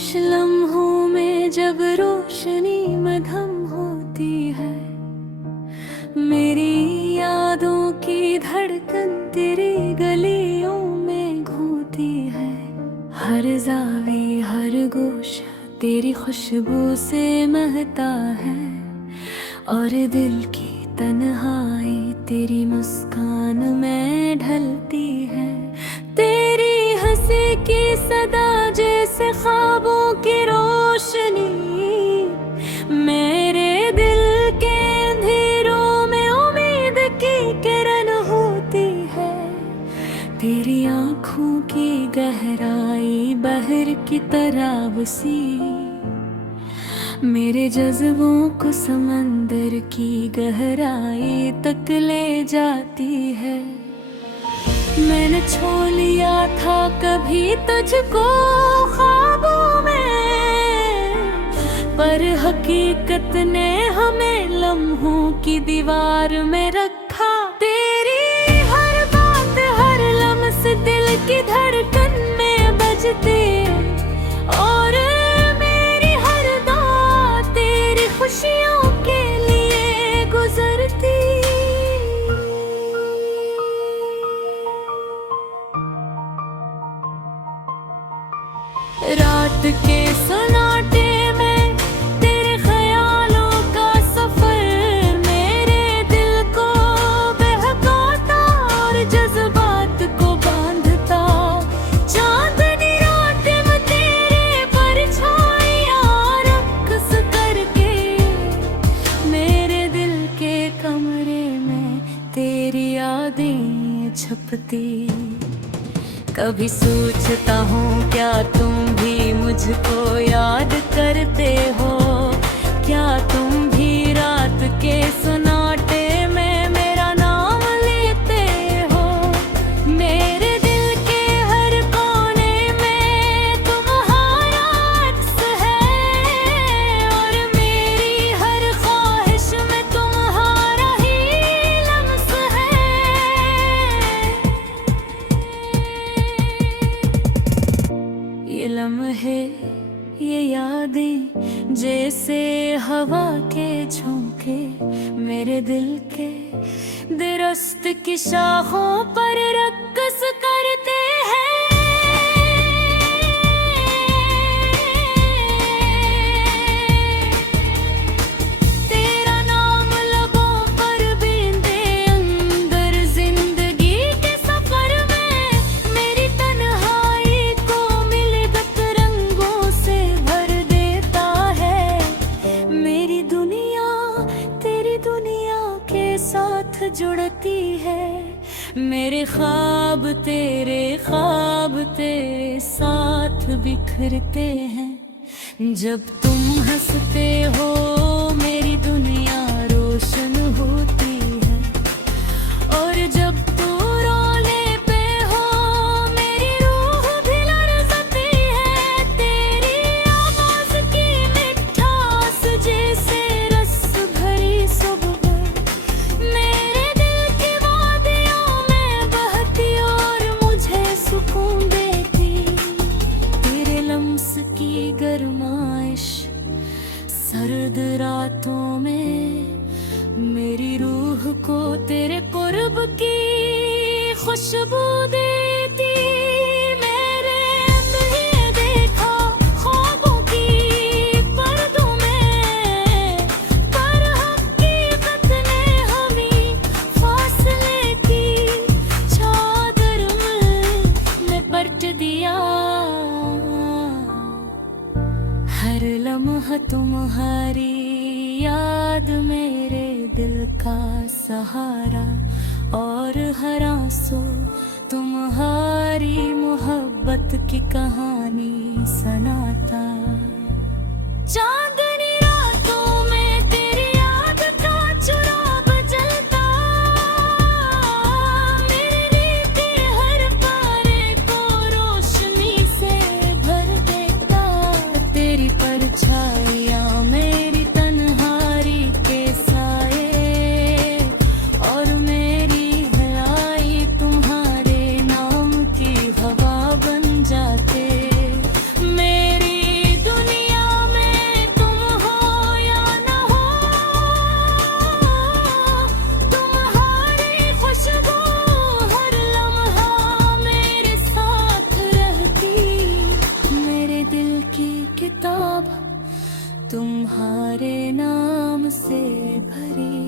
खामोश लम्हों में जब रोशनी मधम होती है, मेरी यादों की धड़कन तेरी गलियों में घूमती है। हर जावी हर गोशा तेरी खुशबू से महकता है, और दिल की तन्हाई तेरी मुस्कान में ढलती है। तेरी हंसी की सदा जैसे ख्वाबों की रोशनी, मेरे दिल के अंधेरों में उम्मीद की किरण होती है। तेरी आँखों की गहराई बहर की तरह वसी, मेरे जज्बों को समंदर की गहराई तक ले जाती है। मैंने छो लिया था कभी तुझको ख्वाबों में, पर हकीकत ने हमें लम्हों की दीवार में रखा। तेरी हर बात हर लम्स दिल की धड़कन में बजती, और मेरी हर दुआ तेरी खुशियों के लिए गुजरती। रात के सन्नाटे में तेरे ख्यालों का सफर मेरे दिल को बहकाता और जज्बात को बांधता। चांदनी रात में तेरे परछाइयां रक्स करके मेरे दिल के कमरे में तेरी यादें छपती। कभी सोचता हूँ क्या तुम भी मुझको याद करते हो, क्या तुम भी रात के सन्नाटे में मेरा नाम लेते हो। मेरे दिल के हर कोने में तुम्हारा अक्स है, और मेरी हर ख्वाहिश में तुम्हारा ही लम्स है। ये लम्हे ये यादें जैसे हवा के झोंके मेरे दिल के दरख्त की शाखों पर रक्स करते हैं। तेरा नाम लबों पर बींदे अंदर जिंदगी के सफर में, मेरी तन्हाई को मिलगत रंगों से भर देता है। मेरी दुनिया तेरी दुनिया के साथ जुड़ती है, मेरे ख्वाब तेरे साथ बिखरते हैं। जब तुम हंसते हो मेरी दुनिया रोशन होती है, और जब तू रोने पे हो मेरी रूह भी लरज़ती है। तेरी आवाज़ की मिठास जैसे रस भरी सुबह मेरे दिल की वादियों में बहती और मुझे सुकून देती। तेरे लम्स की गरमाइश सर्द रातों में मेरी रूह को तेरे कुर्ब की खुशबू देती। मेरे नहीं देखा ख्वाबों की पर्दों में, पर हकीकत ने हमें फासले की चादर में पलट दिया। हर लम्हा तुम्हारी याद मेरे दिल का सहारा, और हर आंसू तुम्हारी मोहब्बत की कहानी सुनाता। चांदनी रातों में तेरी याद का चिराग जलता, मेरे दिल के हर पारे को रोशनी से भर देता। तेरी परछाइयां मेरी तन्हाई के साए, और मेरी भलाई तुम्हारे नाम की हवा बन जाते। मेरी किताब तुम्हारे नाम से भरी,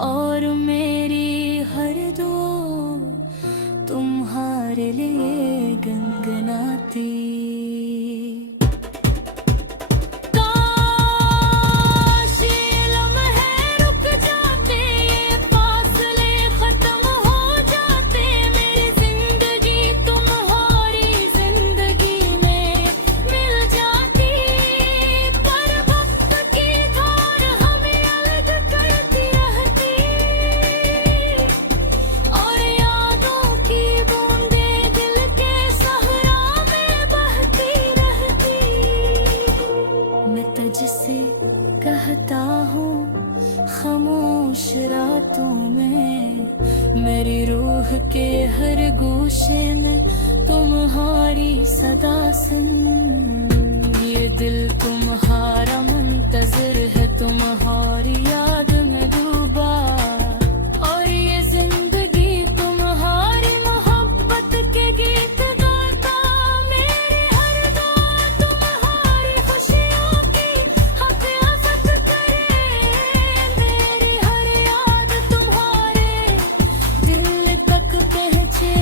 और मेरी हर दुआ तुम्हारे लिए गुनगुनाती। जिसे कहता हूँ खामोश रातों में, मेरी रूह के हर गोशे में तुम्हारी सदा सुन। ये दिल तुम्हारा मुंतज़िर है, तुम्हारी याद में डूबा, और ये जिंदगी तुम्हारी मोहब्बत के गीत गाता। मेरी हर दुआ तुम्हारी खुशियों की हिफाजत करे, मेरी हर याद तुम्हारे दिल तक पहुँचे।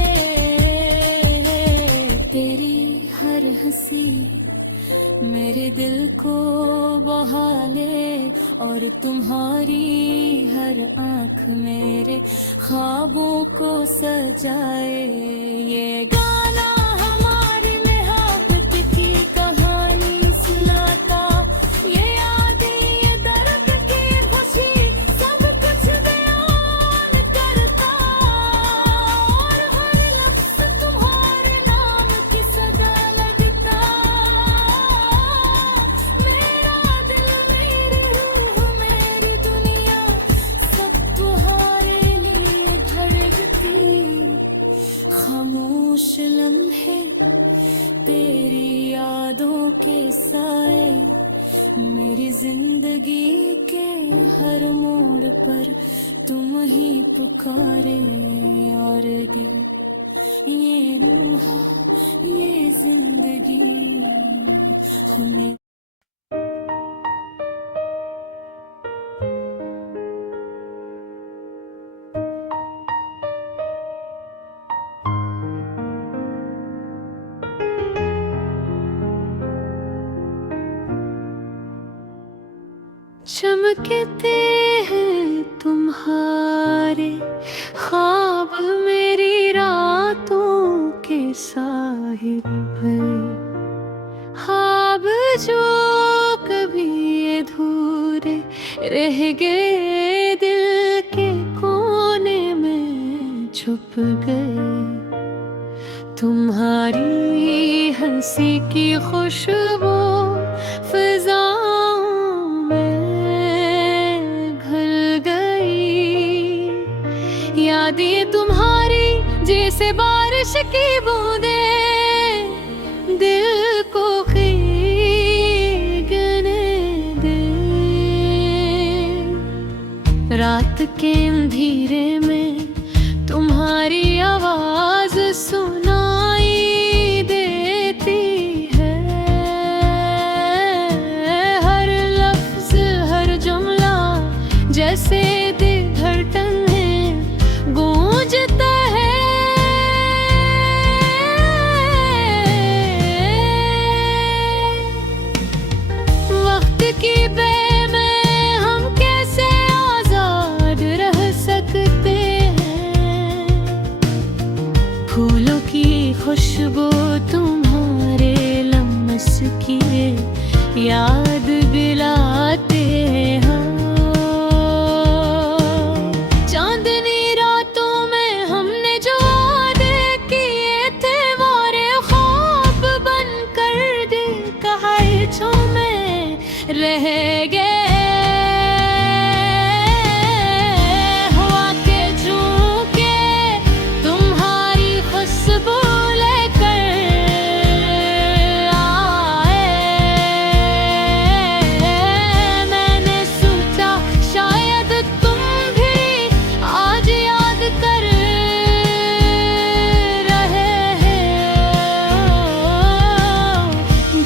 तेरी हर हंसी मेरे दिल को बहा ले, और तुम्हारी हर आँख मेरे ख्वाबों को सजाए। ये गाना हमारी मोहब्बत की कहानी सुनाता, ये यादें ये दर्द की खुशी सब कुछ बयान करता, और हर लफ्ज़ तुम्हारे नाम की सदा लगता। मेरा दिल मेरी रूह मेरी दुनिया सब तुम्हारे लिए धड़कती। खामोश लम्हे तेरी यादों के साए, मेरी जिंदगी के हर मोड़ पर तुम ही पुकारे। और ये जिंदगी हमें चमकते हैं तुम्हारे ख्वाब, मेरी रातों के साहिब हैं। ख्वाब जो कभी अधूरे रह गए, दिल के कोने में छुप गए। तुम्हारी हंसी की खुशबू फिजाओं में घुल गई। यादें तुम्हारी जैसे बारिश की बूंदें दिल को खींचने दे। रात के अंधेरे में तुम्हारी आवाज सुनाई देती है। हर लफ्ज हर जुमला जैसे दिल धड़कन है गूंजता है। वक्त की बे में हम कैसे आजाद रह सकते हैं। फूलों की खुशबू तुम्हारे लम्स की याद दिलाते हैं। चांदनी रातों में हमने जो वादे किए थे, मोरे ख्वाब बनकर दिल कहाइयों में रह गए।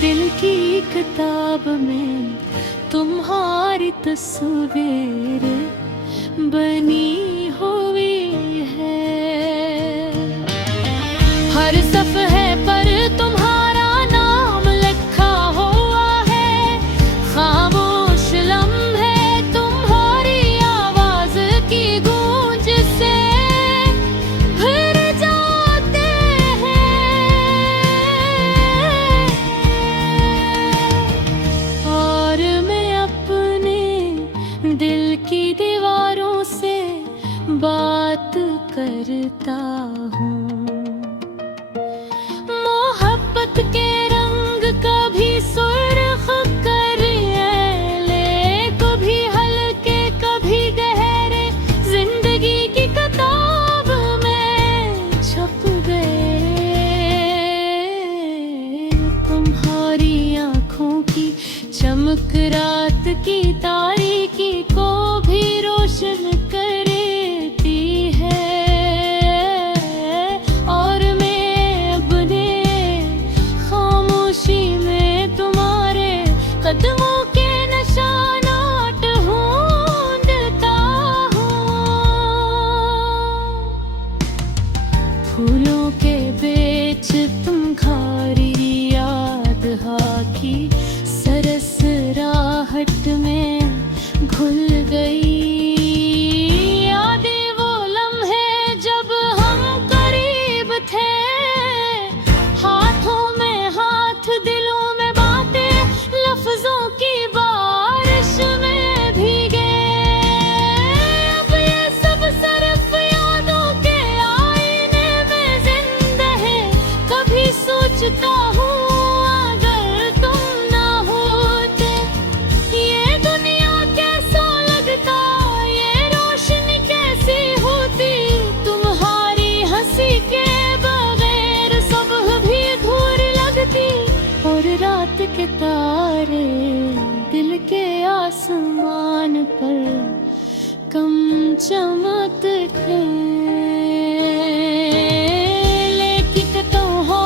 दिल की किताब ख्वाब में तुम्हारी तस्वीर बनी हुई है। हर सफ़हे पर तुम्हारा नाम लिखा हुआ है, खामोश लम्हे तुम्हारी आवाज़ की गूंज से भर जाते हैं। और मैं अपने दिल की दीवारों से बात करता हूँ। मोहब्बत के रंग कभी सुर्ख कर ले, कभी हल्के कभी गहरे, जिंदगी की किताब में छप गए। तुम्हारी आँखों की चमक रात की तारीकी को भी रोशन करती है। और मैं अपने खामोशी में तुम्हारे कदमों के निशानात ढूंढता हूँ। फूलों के बीच तुम खारी याद की सरस राहट में घुल गई। यादें वो लम्हे जब हम करीब थे, हाथों में हाथ दिलों में बातें, लफ्जों की बारिश में भीगे। अब ये सब सिर्फ यादों के आईने में जिंदा है। कभी सोचता हूँ अगर तुम ना होते, ये दुनिया कैसा लगता, ये रोशनी कैसी होती। तुम्हारी हंसी के बगैर सुबह भी धूल लगती, और रात के तारे दिल के आसमान पर कम चमकते थे। लेकिन तुम हो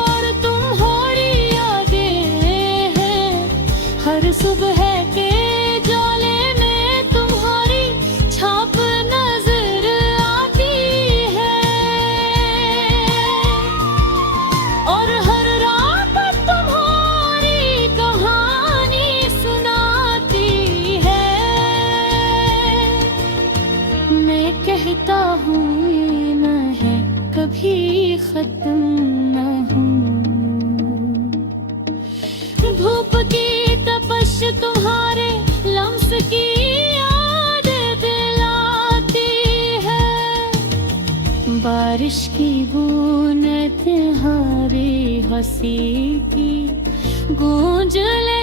और तुम्हारी यादें हैं, हर सुबह के जाले में तुम्हारी छाप नजर आती है। और हर रात तुम्हारी कहानी सुनाती है। मैं कहता हूँ ये न है कभी खत्म न हूँ। धूप की तपश तुम्हारे लम्स की याद दिलाती है। बारिश की बूंद तुम्हारी हंसी की गूंज ले